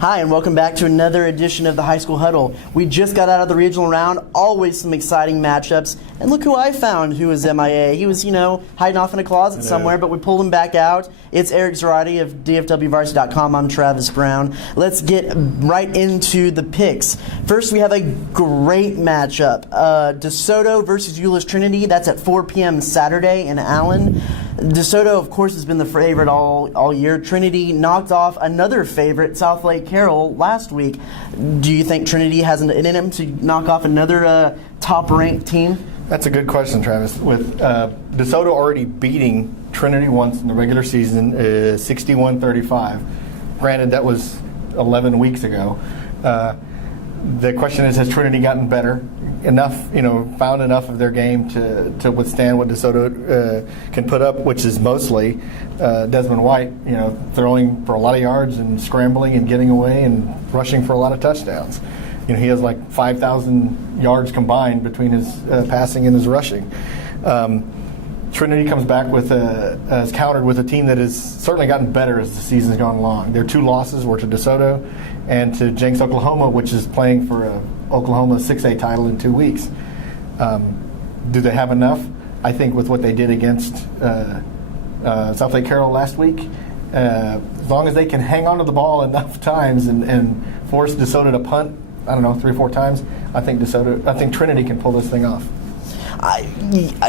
Hi, and welcome back to another edition of the High School Huddle. We just got out of the regional round, always some exciting matchups. And look who I found who was MIA. He was, hiding off in a closet somewhere, but we pulled him back out. It's Eric Zarate of DFWVarsity.com. I'm Travis Brown. Let's get right into the picks. First, we have a great matchup. DeSoto versus Euless Trinity. That's at 4 p.m. Saturday in Allen. DeSoto, of course, has been the favorite all year. Trinity knocked off another favorite, South Lake Carroll, last week. Do you think Trinity has it in him to knock off another top-ranked team? That's a good question, Travis. With DeSoto already beating Trinity once in the regular season, 61-35. Granted, that was 11 weeks ago. The question is, has Trinity gotten better enough, found enough of their game to withstand what DeSoto can put up, which is mostly Desmond White, throwing for a lot of yards and scrambling and getting away and rushing for a lot of touchdowns. He has like 5,000 yards combined between his passing and his rushing. Trinity comes back has countered with a team that has certainly gotten better as the season's gone along. Their two losses were to DeSoto and to Jenks, Oklahoma, which is playing for Oklahoma 6A title in 2 weeks. Do they have enough? I think with what they did against South Lake Carroll last week, as long as they can hang on to the ball enough times and force DeSoto to punt, 3 or 4 times, I think Trinity can pull this thing off.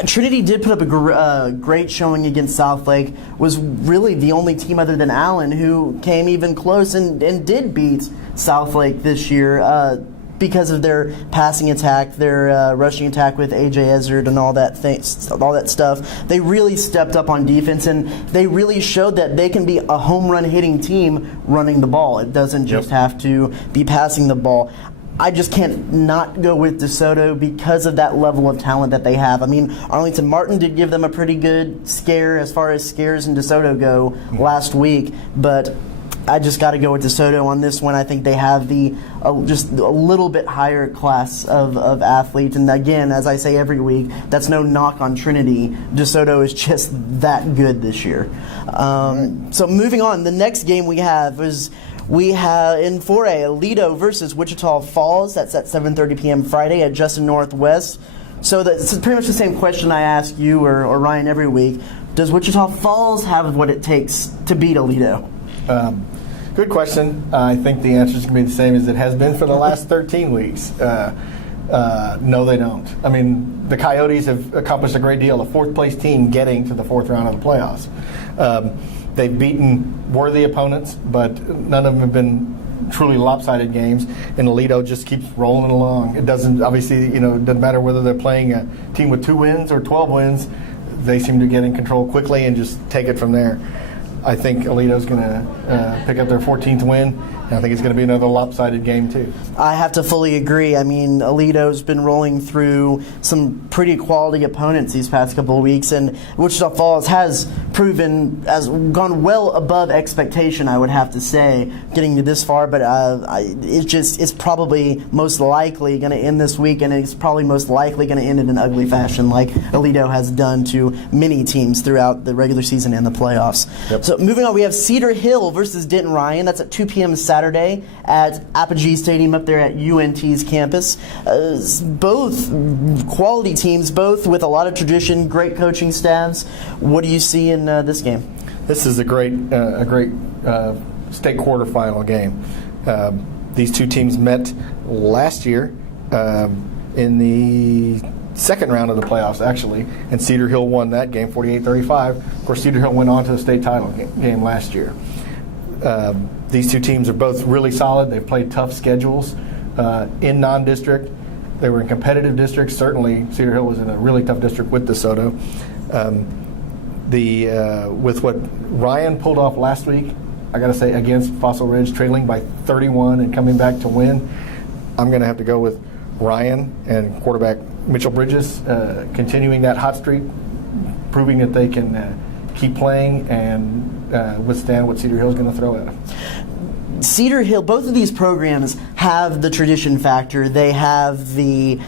Trinity did put up a great showing against South Lake, was really the only team other than Allen who came even close and did beat South Lake this year because of their passing attack, their rushing attack with A.J. Ezzard and all that stuff. They really stepped up on defense, and they really showed that they can be a home run hitting team running the ball. It doesn't just have to be passing the ball. I just can't not go with DeSoto because of that level of talent that they have. Arlington Martin did give them a pretty good scare as far as scares in DeSoto go last week, but I just got to go with DeSoto on this one. I think they have just a little bit higher class of athletes. And again, as I say every week, that's no knock on Trinity. DeSoto is just that good this year. So moving on, the next game we have in 4A, Alito versus Wichita Falls. That's at 7:30 p.m. Friday at Justin Northwest. So it's pretty much the same question I ask you or Ryan every week. Does Wichita Falls have what it takes to beat Alito? Good question. I think the answer is going to be the same as it has been for the last 13 weeks. No, they don't. The Coyotes have accomplished a great deal. A fourth-place team getting to the fourth round of the playoffs. They've beaten worthy opponents, but none of them have been truly lopsided games, and Alito just keeps rolling along. It doesn't matter whether they're playing a team with 2 wins or 12 wins. They seem to get in control quickly and just take it from there. I think Alito's going to pick up their 14th win, and I think it's going to be another lopsided game too. I have to fully agree. Alito's been rolling through some pretty quality opponents these past couple of weeks, and Wichita Falls has gone well above expectation, I would have to say, getting to this far, but it's probably most likely going to end this week, and it's probably most likely going to end in an ugly fashion like Alito has done to many teams throughout the regular season and the playoffs. Yep. So moving on, we have Cedar Hill versus Denton Ryan. That's at 2 p.m. Saturday at Apogee Stadium up there at UNT's campus. Both quality teams, both with a lot of tradition, great coaching staffs. What do you see in this game? This is a great state quarterfinal game. These two teams met last year in the second round of the playoffs, actually, and Cedar Hill won that game 48-35. Of course, Cedar Hill went on to the state title game last year. These two teams are both really solid. They've played tough schedules in non-district. They were in competitive districts. Certainly, Cedar Hill was in a really tough district with DeSoto. With what Ryan pulled off last week, I got to say, against Fossil Ridge, trailing by 31 and coming back to win, I'm going to have to go with Ryan and quarterback Mitchell Bridges, continuing that hot streak, proving that they can keep playing and withstand what Cedar Hill is going to throw at them. Cedar Hill, both of these programs have the tradition factor. They have the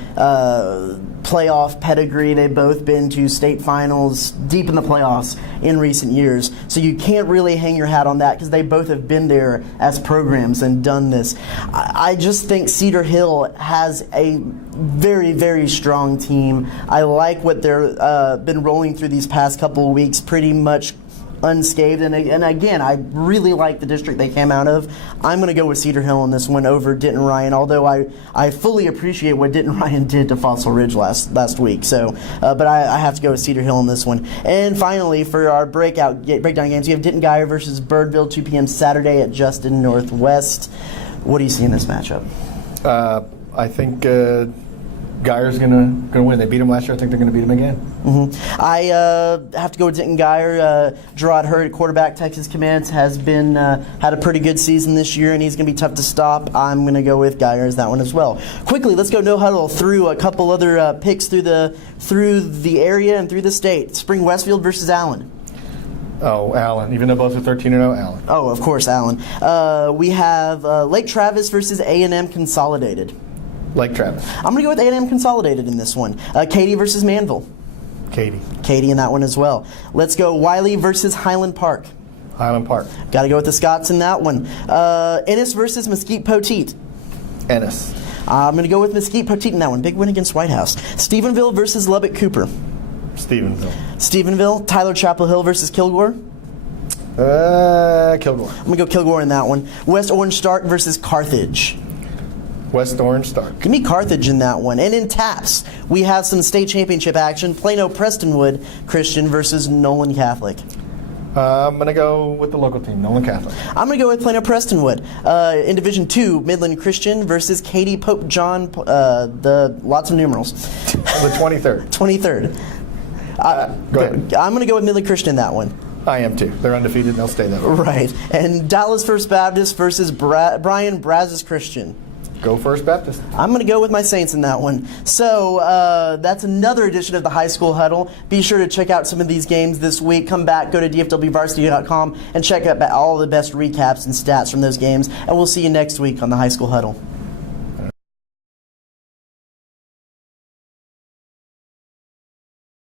playoff pedigree. They've both been to state finals, deep in the playoffs in recent years. So you can't really hang your hat on that because they both have been there as programs and done this. I just think Cedar Hill has a very, very strong team. I like what they're been rolling through these past couple of weeks, pretty much unscathed. And again, I really like the district they came out of. I'm going to go with Cedar Hill on this one over Denton Ryan, although I fully appreciate what Denton Ryan did to Fossil Ridge last week. So, but I have to go with Cedar Hill on this one. And finally, for our breakdown games, we have Denton Geyer versus Birdville, 2 p.m. Saturday at Justin Northwest. What do you see in this matchup? I think Geyer's gonna win. They beat him last year. I think they're gonna beat him again. Mm-hmm. I have to go with Denton Geyer. Gerard Hurd, quarterback, Texas Commands, has been had a pretty good season this year, and he's going to be tough to stop. I'm going to go with Geyer as that one as well. Quickly, let's go no huddle through a couple other picks through the area and through the state. Spring Westfield versus Allen. Oh, Allen. Even though both are 13-0, Allen. Oh, of course, Allen. We have Lake Travis versus A&M Consolidated. Lake Travis. I'm going to go with A&M Consolidated in this one. Katy versus Manville. Katy in that one as well. Let's go Wiley versus Highland Park. Highland Park. Got to go with the Scots in that one. Ennis versus Mesquite Poteet. Ennis. I'm going to go with Mesquite Poteet in that one. Big win against White House. Stephenville versus Lubbock Cooper. Stephenville. Tyler Chapel Hill versus Kilgore. Kilgore. I'm going to go Kilgore in that one. West Orange Stark versus Carthage. West Orange Stark. Give me Carthage in that one. And in TAPS, we have some state championship action. Plano Prestonwood Christian versus Nolan Catholic. I'm going to go with the local team, Nolan Catholic. I'm going to go with Plano Prestonwood. In Division 2, Midland Christian versus Katy Pope John, the lots of numerals. The 23rd. 23rd. Go ahead. I'm going to go with Midland Christian in that one. I am too. They're undefeated and they'll stay that way. Right. And Dallas First Baptist versus Brian Brazos Christian. Go First Baptist. I'm going to go with my Saints in that one. So that's another edition of the High School Huddle. Be sure to check out some of these games this week. Come back, go to dfwvarsity.com, and check out all the best recaps and stats from those games. And we'll see you next week on the High School Huddle.